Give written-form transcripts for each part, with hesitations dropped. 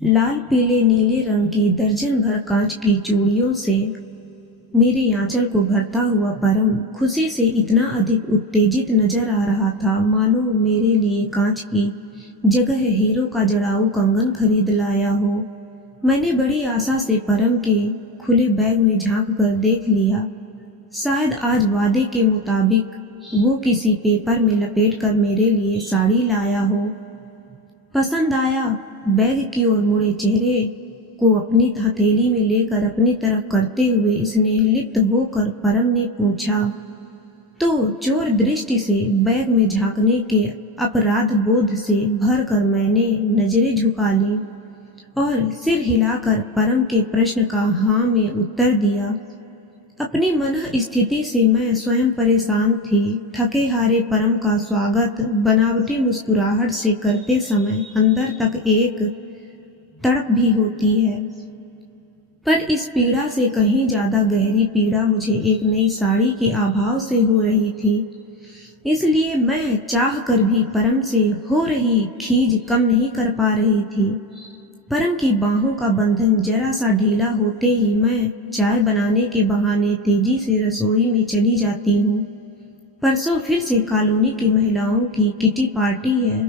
लाल पीले नीले रंग की दर्जन भर कांच की चूड़ियों से मेरे आंचल को भरता हुआ परम खुशी से इतना अधिक उत्तेजित नजर आ रहा था मानो मेरे लिए कांच की जगह हीरो का जड़ाऊ कंगन खरीद लाया हो। मैंने बड़ी आशा से परम के खुले बैग में झांक कर देख लिया। शायद आज वादे के मुताबिक वो किसी पेपर में लपेट कर मेरे लिए साड़ी लाया हो। पसंद आया? बैग की ओर मुड़े चेहरे को अपनी हथेली में लेकर अपनी तरफ करते हुए स्नेहलिप्त होकर परम ने पूछा। तो चोर दृष्टि से बैग में झांकने के अपराध बोध से भर कर मैंने नजरें झुका ली और सिर हिलाकर परम के प्रश्न का हाँ में उत्तर दिया। अपनी मन स्थिति से मैं स्वयं परेशान थी। थके हारे परम का स्वागत बनावटी मुस्कुराहट से करते समय अंदर तक एक तड़प भी होती है, पर इस पीड़ा से कहीं ज्यादा गहरी पीड़ा मुझे एक नई साड़ी के अभाव से हो रही थी। इसलिए मैं चाह कर भी परम से हो रही खीज कम नहीं कर पा रही थी। परम की बाहों का बंधन जरा सा ढीला होते ही मैं चाय बनाने के बहाने तेजी से रसोई में चली जाती हूँ। परसों फिर से कॉलोनी की महिलाओं की किटी पार्टी है,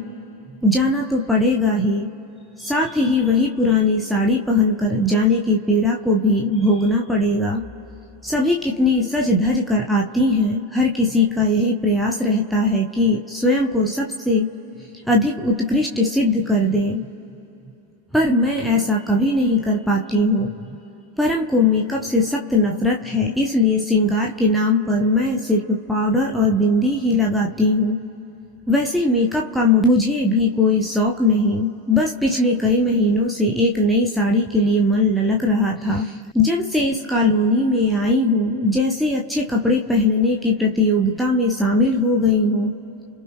जाना तो पड़ेगा ही। साथ ही वही पुरानी साड़ी पहनकर जाने की पीड़ा को भी भोगना पड़ेगा। सभी कितनी सज धज कर आती हैं। हर किसी का यही प्रयास रहता है कि स्वयं को सबसे अधिक उत्कृष्ट सिद्ध कर दें, पर मैं ऐसा कभी नहीं कर पाती हूँ। परम को मेकअप से सख्त नफरत है, इसलिए श्रृंगार के नाम पर मैं सिर्फ पाउडर और बिंदी ही लगाती हूँ। वैसे मेकअप का मुझे भी कोई शौक नहीं, बस पिछले कई महीनों से एक नई साड़ी के लिए मन ललक रहा था। जब से इस कॉलोनी में आई हूँ जैसे अच्छे कपड़े पहनने की प्रतियोगिता में शामिल हो गई हूँ।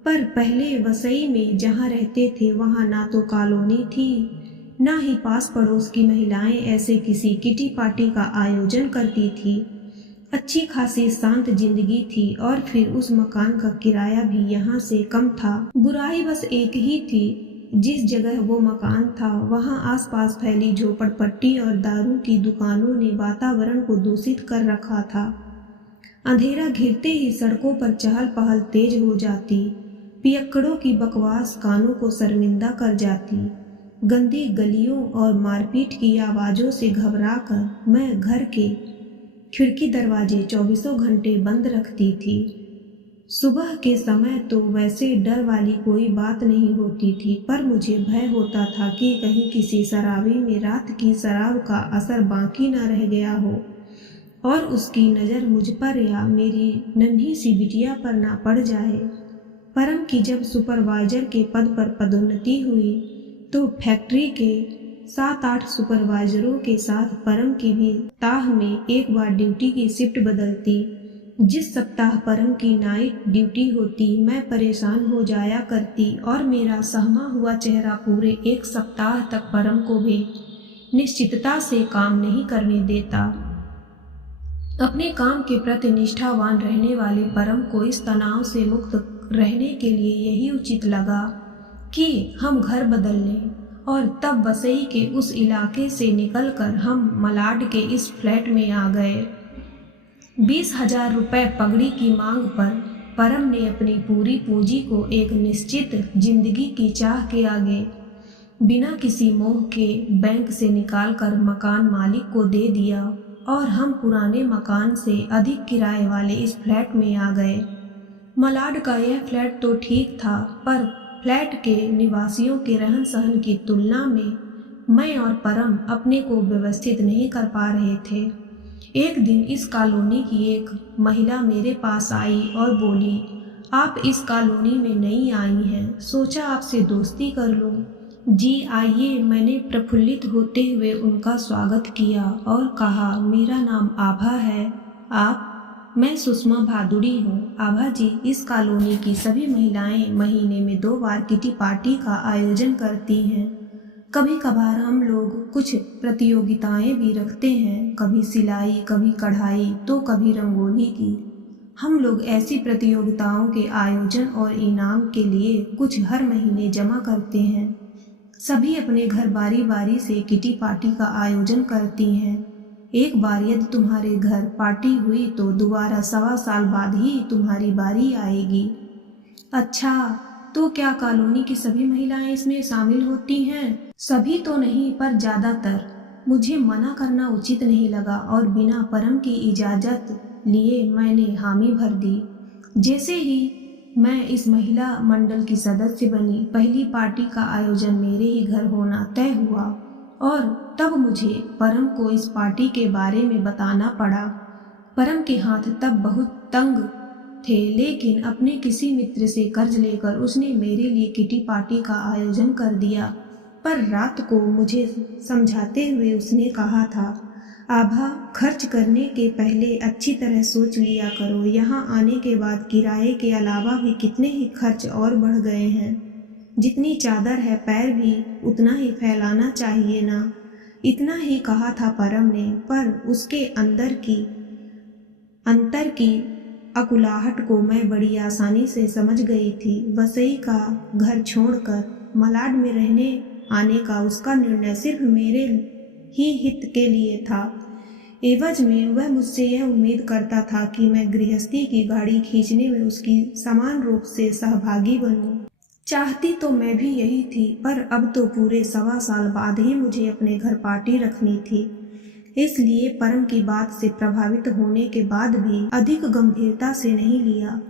पर पहले वसई में जहाँ रहते थे वहाँ ना तो कॉलोनी थी, ना ही पास पड़ोस की महिलाएं ऐसे किसी किटी पार्टी का आयोजन करती थी। अच्छी खासी शांत जिंदगी थी और फिर उस मकान का किराया भी यहाँ से कम था। बुराई बस एक ही थी, जिस जगह वो मकान था वहाँ आसपास फैली झोपड़पट्टी और दारू की दुकानों ने वातावरण को दूषित कर रखा था। अंधेरा घिरते ही सड़कों पर चहल पहल तेज हो जाती, पियक्कड़ों की बकवास कानों को शर्मिंदा कर जाती। गंदी गलियों और मारपीट की आवाजों से घबराकर मैं घर के खिड़की दरवाजे चौबीसों घंटे बंद रखती थी। सुबह के समय तो वैसे डर वाली कोई बात नहीं होती थी, पर मुझे भय होता था कि कहीं किसी शराबी में रात की शराब का असर बाकी न रह गया हो और उसकी नज़र मुझ पर या मेरी नन्ही सी बिटिया पर ना पड़ जाए। परम की जब सुपरवाइजर के पद पर पदोन्नति हुई तो फैक्ट्री के 7-8 सुपरवाइजरों के साथ परम की भी सप्ताह में एक बार ड्यूटी की शिफ्ट बदलती। जिस सप्ताह परम की नाइट ड्यूटी होती मैं परेशान हो जाया करती और मेरा सहमा हुआ चेहरा पूरे एक सप्ताह तक परम को भी निश्चितता से काम नहीं करने देता। अपने काम के प्रति निष्ठावान रहने वाले परम को इस तनाव से मुक्त रहने के लिए यही उचित लगा कि हम घर बदल लें और तब वसई के उस इलाके से निकलकर हम मलाड के इस फ्लैट में आ गए। 20,000 रुपये पगड़ी की मांग पर परम ने अपनी पूरी पूंजी को एक निश्चित जिंदगी की चाह के आगे बिना किसी मोह के बैंक से निकालकर मकान मालिक को दे दिया और हम पुराने मकान से अधिक किराए वाले इस फ्लैट में आ गए। मलाड का यह फ्लैट तो ठीक था, पर फ्लैट के निवासियों के रहन सहन की तुलना में मैं और परम अपने को व्यवस्थित नहीं कर पा रहे थे। एक दिन इस कॉलोनी की एक महिला मेरे पास आई और बोली, आप इस कॉलोनी में नई आई हैं, सोचा आपसे दोस्ती कर लूं। जी आइए, मैंने प्रफुल्लित होते हुए उनका स्वागत किया और कहा, मेरा नाम आभा है। आप? मैं सुषमा भादुड़ी हूँ। आभा जी, इस कॉलोनी की सभी महिलाएं महीने में 2 बार किटी पार्टी का आयोजन करती हैं। कभी कभार हम लोग कुछ प्रतियोगिताएं भी रखते हैं, कभी सिलाई, कभी कढ़ाई, तो कभी रंगोली की। हम लोग ऐसी प्रतियोगिताओं के आयोजन और इनाम के लिए कुछ हर महीने जमा करते हैं। सभी अपने घर बारी बारी से किटी पार्टी का आयोजन करती हैं। एक बार यदि तुम्हारे घर पार्टी हुई तो दोबारा 1.25 साल बाद ही तुम्हारी बारी आएगी। अच्छा, तो क्या कॉलोनी की सभी महिलाएं इसमें शामिल होती हैं? सभी तो नहीं, पर ज्यादातर। मुझे मना करना उचित नहीं लगा और बिना परम की इजाजत लिए मैंने हामी भर दी। जैसे ही मैं इस महिला मंडल की सदस्य बनी, पहली पार्टी का आयोजन मेरे ही घर होना तय हुआ और तब मुझे परम को इस पार्टी के बारे में बताना पड़ा। परम के हाथ तब बहुत तंग थे, लेकिन अपने किसी मित्र से कर्ज लेकर उसने मेरे लिए किटी पार्टी का आयोजन कर दिया। पर रात को मुझे समझाते हुए उसने कहा था, आभा, खर्च करने के पहले अच्छी तरह सोच लिया करो। यहाँ आने के बाद किराए के अलावा भी कितने ही खर्च और बढ़ गए हैं। जितनी चादर है पैर भी उतना ही फैलाना चाहिए ना। इतना ही कहा था परम ने, पर उसके अंतर की अकुलाहट को मैं बड़ी आसानी से समझ गई थी। वसई का घर छोड़कर मलाड में रहने आने का उसका निर्णय सिर्फ मेरे ही हित के लिए था। एवज में वह मुझसे यह उम्मीद करता था कि मैं गृहस्थी की गाड़ी खींचने में उसकी समान रूप से सहभागी बनूं। चाहती तो मैं भी यही थी, पर अब तो पूरे 1.25 साल बाद ही मुझे अपने घर पार्टी रखनी थी। इसलिए परम की बात से प्रभावित होने के बाद भी अधिक गंभीरता से नहीं लिया।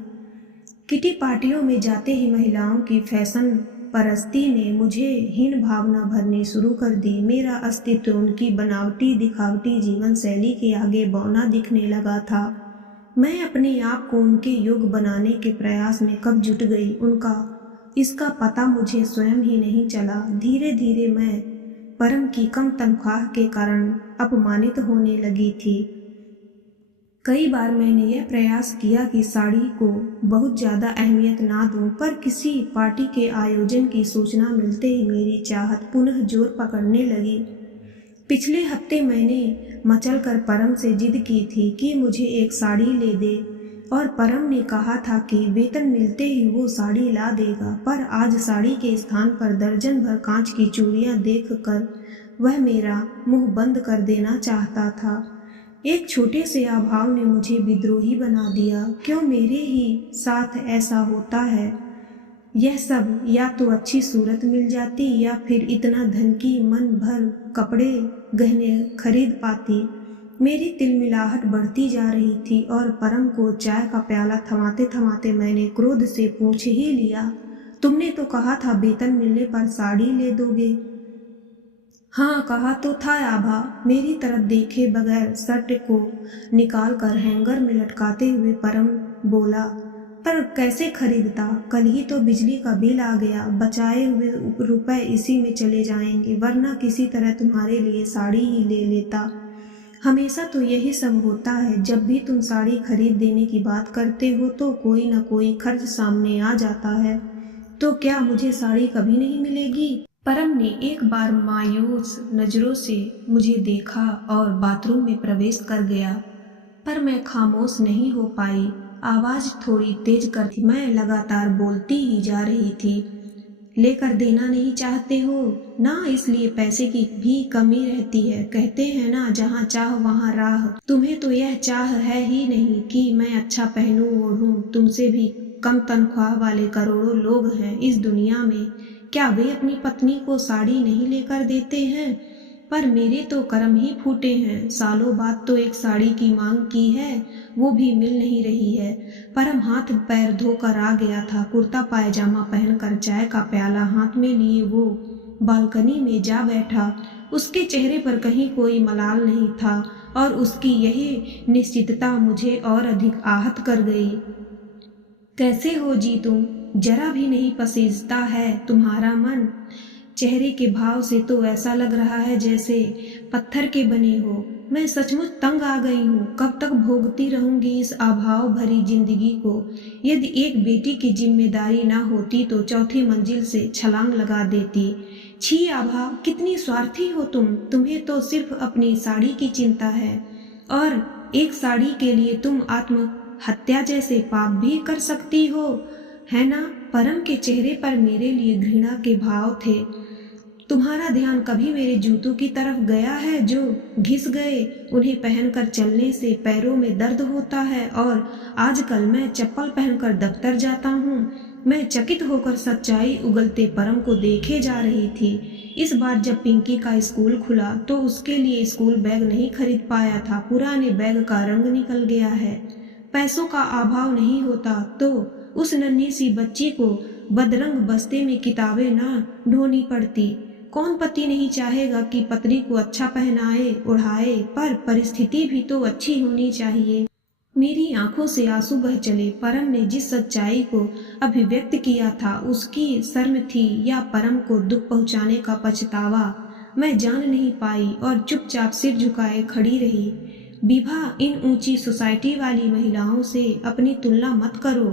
किटी पार्टियों में जाते ही महिलाओं की फैशन परस्ती ने मुझे हीन भावना भरनी शुरू कर दी। मेरा अस्तित्व उनकी बनावटी दिखावटी जीवन शैली के आगे बौना दिखने लगा था। मैं अपने आप को उनके योग्य बनाने के प्रयास में कब जुट गई, इसका पता मुझे स्वयं ही नहीं चला। धीरे धीरे मैं परम की कम तनख्वाह के कारण अपमानित होने लगी थी। कई बार मैंने यह प्रयास किया कि साड़ी को बहुत ज़्यादा अहमियत ना दूं, पर किसी पार्टी के आयोजन की सूचना मिलते ही मेरी चाहत पुनः जोर पकड़ने लगी। पिछले हफ्ते मैंने मचलकर परम से जिद की थी कि मुझे एक साड़ी ले दे और परम ने कहा था कि वेतन मिलते ही वो साड़ी ला देगा। पर आज साड़ी के स्थान पर दर्जन भर कांच की चूड़ियां देखकर वह मेरा मुंह बंद कर देना चाहता था। एक छोटे से अभाव ने मुझे विद्रोही बना दिया। क्यों मेरे ही साथ ऐसा होता है? यह सब या तो अच्छी सूरत मिल जाती या फिर इतना धन की मन भर कपड़े गहने खरीद पाती। मेरी तिलमिलाहट बढ़ती जा रही थी और परम को चाय का प्याला थमाते थमाते मैंने क्रोध से पूछ ही लिया, तुमने तो कहा था वेतन मिलने पर साड़ी ले दोगे। हाँ, कहा तो था आभा। मेरी तरफ देखे बगैर शर्ट को निकाल कर हैंगर में लटकाते हुए परम बोला, पर कैसे खरीदता? कल ही तो बिजली का बिल आ गया। बचाए हुए रुपए इसी में चले जाएंगे, वरना किसी तरह तुम्हारे लिए साड़ी ही ले लेता। हमेशा तो यही सब होता है। जब भी तुम साड़ी खरीद देने की बात करते हो तो कोई न कोई खर्च सामने आ जाता है। तो क्या मुझे साड़ी कभी नहीं मिलेगी? परम ने एक बार मायूस नजरों से मुझे देखा और बाथरूम में प्रवेश कर गया, पर मैं खामोश नहीं हो पाई। आवाज थोड़ी तेज कर थी। मैं लगातार बोलती ही जा रही थी। लेकर देना नहीं चाहते हो ना, इसलिए पैसे की भी कमी रहती है। कहते हैं ना, जहाँ चाह वहाँ राह। तुम्हें तो यह चाह है ही नहीं कि मैं अच्छा पहनूं ओढ़ूं। तुमसे भी कम तनख्वाह वाले करोड़ों लोग हैं इस दुनिया में। क्या वे अपनी पत्नी को साड़ी नहीं लेकर देते हैं? पर मेरे तो कर्म ही फूटे हैं। सालों बाद तो एक साड़ी की मांग की है, वो भी मिल नहीं रही है। परम हाथ पैर धोकर आ गया था। कुर्ता पायजामा पहनकर चाय का प्याला हाथ में लिए वो बालकनी में जा बैठा। उसके चेहरे पर कहीं कोई मलाल नहीं था और उसकी यही निश्चितता मुझे और अधिक आहत कर गई। कैसे हो जी तुम? जरा भी नहीं पसीजता है तुम्हारा मन? चेहरे के भाव से तो ऐसा लग रहा है जैसे पत्थर के बने हो। मैं सचमुच तंग आ गई हूँ। कब तक भोगती रहूंगी इस अभाव भरी जिंदगी को? यदि एक बेटी की जिम्मेदारी ना होती तो चौथी मंजिल से छलांग लगा देती। छी आभा, कितनी स्वार्थी हो तुम। तुम्हें तो सिर्फ अपनी साड़ी की चिंता है और एक साड़ी के लिए तुम आत्महत्या जैसे पाप भी कर सकती हो, है ना? परम के चेहरे पर मेरे लिए घृणा के भाव थे। तुम्हारा ध्यान कभी मेरे जूतों की तरफ गया है जो घिस गए? उन्हें पहनकर चलने से पैरों में दर्द होता है और आजकल मैं चप्पल पहनकर दफ्तर जाता हूँ। मैं चकित होकर सच्चाई उगलते परम को देखे जा रही थी। इस बार जब पिंकी का स्कूल खुला तो उसके लिए स्कूल बैग नहीं खरीद पाया था। पुराने बैग का रंग निकल गया है। पैसों का अभाव नहीं होता तो उस नन्ही सी बच्ची को बदरंग बस्ते में किताबें ना ढोनी पड़ती। कौन पति नहीं चाहेगा कि पत्नी को अच्छा पहनाए ओढ़ाए, पर परिस्थिति भी तो अच्छी होनी चाहिए। मेरी आंखों से आंसू बह चले। परम ने जिस सच्चाई को अभिव्यक्त किया था उसकी शर्म थी या परम को दुख पहुंचाने का पछतावा, मैं जान नहीं पाई और चुपचाप सिर झुकाए खड़ी रही। विभा, इन ऊंची सोसाइटी वाली महिलाओं से अपनी तुलना मत करो।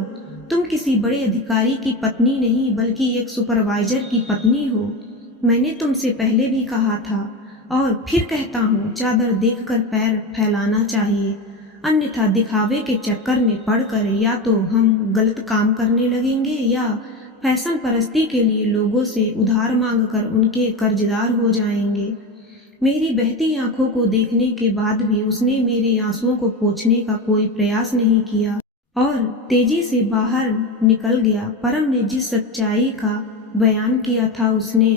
तुम किसी बड़े अधिकारी की पत्नी नहीं बल्कि एक सुपरवाइजर की पत्नी हो। मैंने तुमसे पहले भी कहा था और फिर कहता हूँ, चादर देखकर पैर फैलाना चाहिए, अन्यथा दिखावे के चक्कर में पड़कर या तो हम गलत काम करने लगेंगे या फैशन परस्ती के लिए लोगों से उधार मांगकर उनके कर्जदार हो जाएंगे। मेरी बहती आंखों को देखने के बाद भी उसने मेरे आंसुओं को पोंछने का कोई प्रयास नहीं किया और तेजी से बाहर निकल गया। परम ने जिस सच्चाई का बयान किया था उसने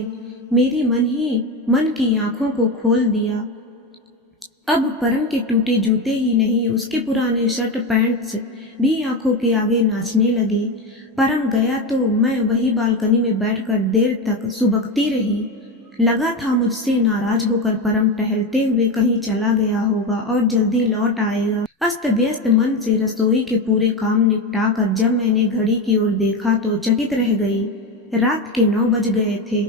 मेरी मन की आंखों को खोल दिया। अब परम के टूटे जूते ही नहीं, उसके पुराने शर्ट पैंट्स भी आंखों के आगे नाचने लगे। परम गया तो मैं वही बालकनी में बैठकर देर तक सुबकती रही। लगा था मुझसे नाराज होकर परम टहलते हुए कहीं चला गया होगा और जल्दी लौट आएगा। अस्त व्यस्त मन से रसोई के पूरे काम निपटाकर जब मैंने घड़ी की ओर देखा तो चकित रह गई। रात के 9 बज गए थे।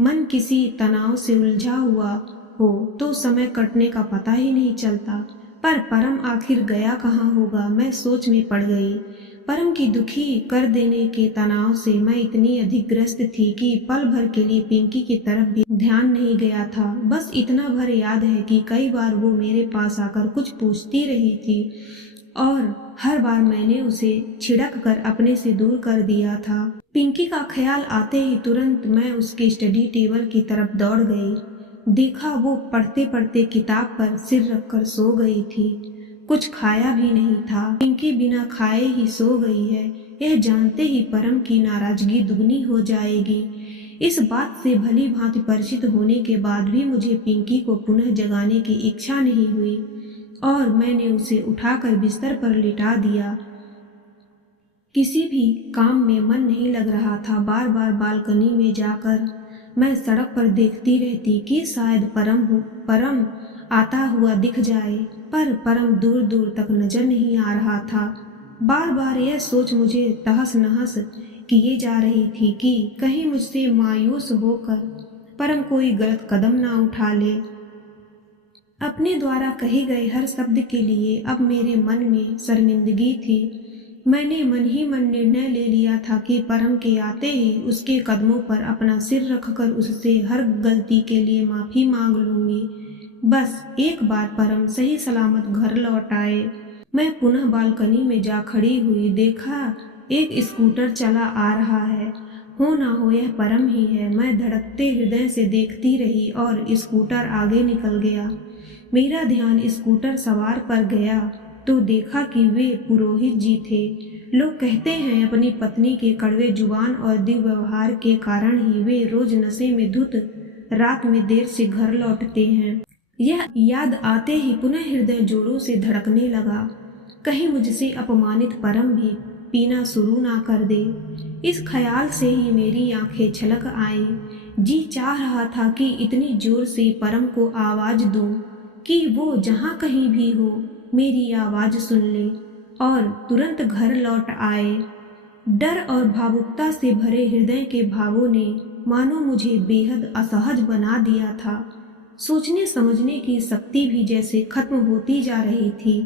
मन किसी तनाव से उलझा हुआ हो तो समय कटने का पता ही नहीं चलता। पर परम आखिर गया कहाँ होगा, मैं सोच में पड़ गई। परम की दुखी कर देने के तनाव से मैं इतनी अधिक ग्रस्त थी कि पल भर के लिए पिंकी की तरफ भी ध्यान नहीं गया था। बस इतना भर याद है कि कई बार वो मेरे पास आकर कुछ पूछती रही थी और हर बार मैंने उसे छिड़क कर अपने से दूर कर दिया था। पिंकी का ख्याल आते ही तुरंत मैं उसके स्टडी टेबल की तरफ दौड़ गई। देखा वो पढ़ते पढ़ते किताब पर सिर रखकर सो गई थी। कुछ खाया भी नहीं था। पिंकी बिना खाए ही सो गई है, यह जानते ही परम की नाराजगी दुगनी हो जाएगी। इस बात से भली भांति परिचित होने के बाद भी मुझे पिंकी को पुनः जगाने की इच्छा नहीं हुई और मैंने उसे उठाकर बिस्तर पर लिटा दिया। किसी भी काम में मन नहीं लग रहा था। बार बार बालकनी में जाकर मैं सड़क पर देखती रहती कि शायद परम आता हुआ दिख जाए, पर परम दूर दूर तक नजर नहीं आ रहा था। बार बार यह सोच मुझे तहस नहस किए जा रही थी कि कहीं मुझसे मायूस होकर परम कोई गलत कदम ना उठा ले। अपने द्वारा कहे गए हर शब्द के लिए अब मेरे मन में शर्मिंदगी थी। मैंने मन ही मन निर्णय ले लिया था कि परम के आते ही उसके कदमों पर अपना सिर रखकर उससे हर गलती के लिए माफी मांग लूंगी। बस एक बार परम सही सलामत घर लौट आए। मैं पुनः बालकनी में जा खड़ी हुई। देखा एक स्कूटर चला आ रहा है। हो ना हो यह परम ही है। मैं धड़कते हृदय से देखती रही और स्कूटर आगे निकल गया। मेरा ध्यान स्कूटर सवार पर गया तो देखा कि वे पुरोहित जी थे। लोग कहते हैं अपनी पत्नी के कड़वे जुबान और दुर्व्यवहार के कारण ही वे रोज नशे में धुत रात में देर से घर लौटते हैं। यह याद आते ही पुनः हृदय जोरों से धड़कने लगा। कहीं मुझसे अपमानित परम भी पीना शुरू ना कर दे। इस ख्याल से ही मेरी आंखें छलक आईं। जी चाह रहा था कि इतनी जोर से परम को आवाज दूं कि वो जहां कहीं भी हो मेरी आवाज सुन ले और तुरंत घर लौट आए। डर और भावुकता से भरे हृदय के भावों ने मानो मुझे बेहद असहज बना दिया था। सोचने समझने की शक्ति भी जैसे खत्म होती जा रही थी।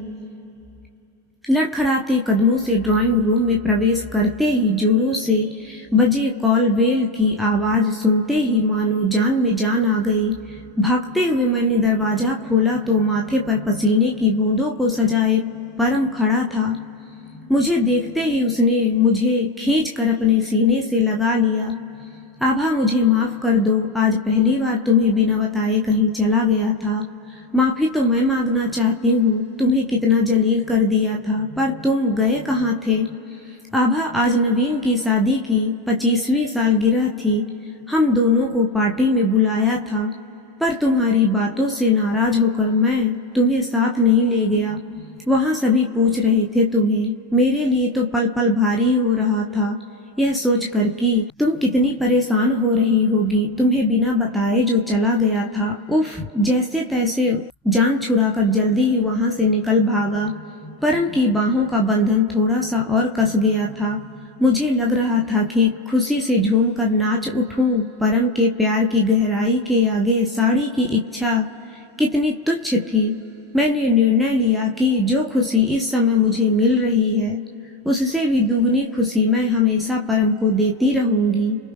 लड़खड़ाते कदमों से ड्राइंग रूम में प्रवेश करते ही जोरों से बजे कॉल बेल की आवाज सुनते ही मानो जान में जान आ गई। भागते हुए मैंने दरवाजा खोला तो माथे पर पसीने की बूंदों को सजाए परम खड़ा था। मुझे देखते ही उसने मुझे खींचकर अपने सीने से लगा लिया। आभा, मुझे माफ़ कर दो। आज पहली बार तुम्हें बिना बताए कहीं चला गया था। माफ़ी तो मैं मांगना चाहती हूँ। तुम्हें कितना जलील कर दिया था, पर तुम गए कहाँ थे? आभा, आज नवीन की शादी की 25वीं सालगिरह थी। हम दोनों को पार्टी में बुलाया था, पर तुम्हारी बातों से नाराज होकर मैं तुम्हें साथ नहीं ले गया। वहाँ सभी पूछ रहे थे तुम्हें। मेरे लिए तो पल पल भारी हो रहा था, यह सोचकर कि तुम कितनी परेशान हो रही होगी। तुम्हें बिना बताए जो चला गया था, उफ, जैसे तैसे जान छुड़ाकर जल्दी ही वहाँ से निकल भागा। परम की बाहों का बंधन थोड़ा सा और कस गया था। मुझे लग रहा था कि खुशी से झूमकर नाच उठूं। परम के प्यार की गहराई के आगे साड़ी की इच्छा कितनी तुच्छ थी। मैंने निर्णय लिया कि जो खुशी इस समय मुझे मिल रही है, उससे भी दुगनी खुशी मैं हमेशा परम को देती रहूंगी।